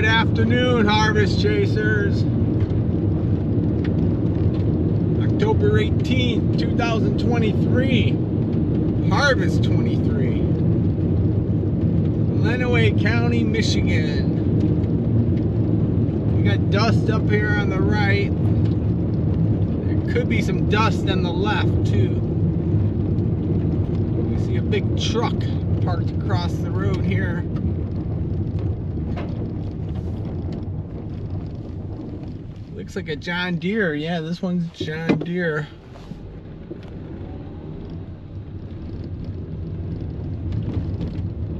Good afternoon, Harvest Chasers. October 18th, 2023. Harvest 23. Lenawee County, Michigan. We got dust up here on the right. There could be some dust on the left too. We see a big truck parked across the road here. Looks like a John Deere. Yeah, this one's John Deere.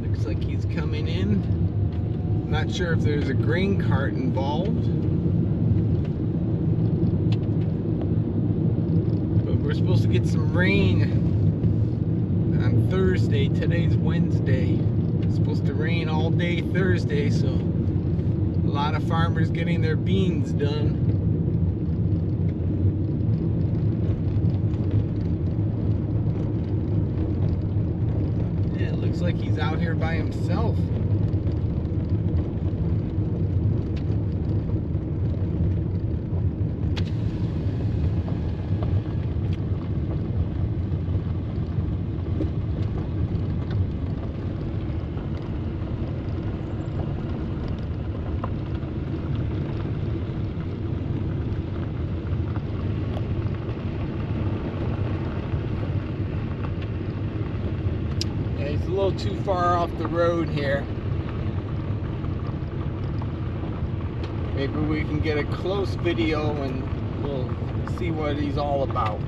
Looks like he's coming in. Not sure if there's a grain cart involved. But we're supposed to get some rain on Thursday. Today's Wednesday. It's supposed to rain all day Thursday, so a lot of farmers getting their beans done. Yeah, it looks like he's out here by himself. It's a little too far off the road here. Maybe we can get a close video and we'll see what he's all about.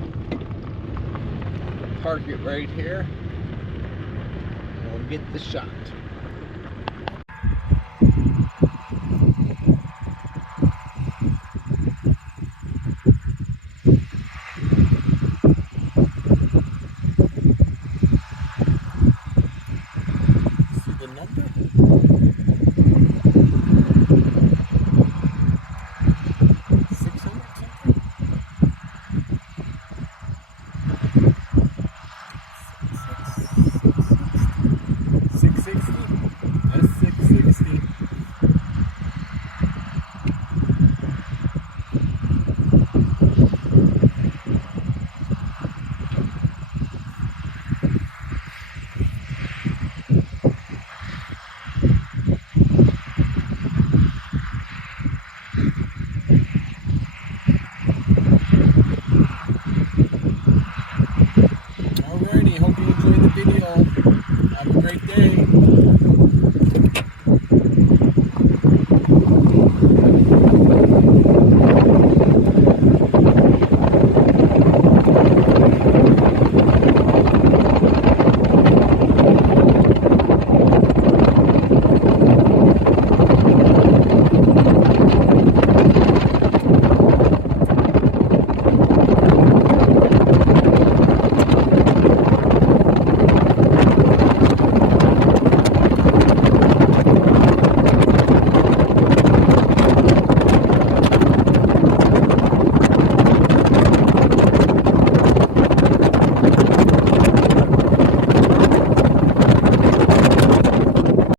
Park it right here and we'll get the shot.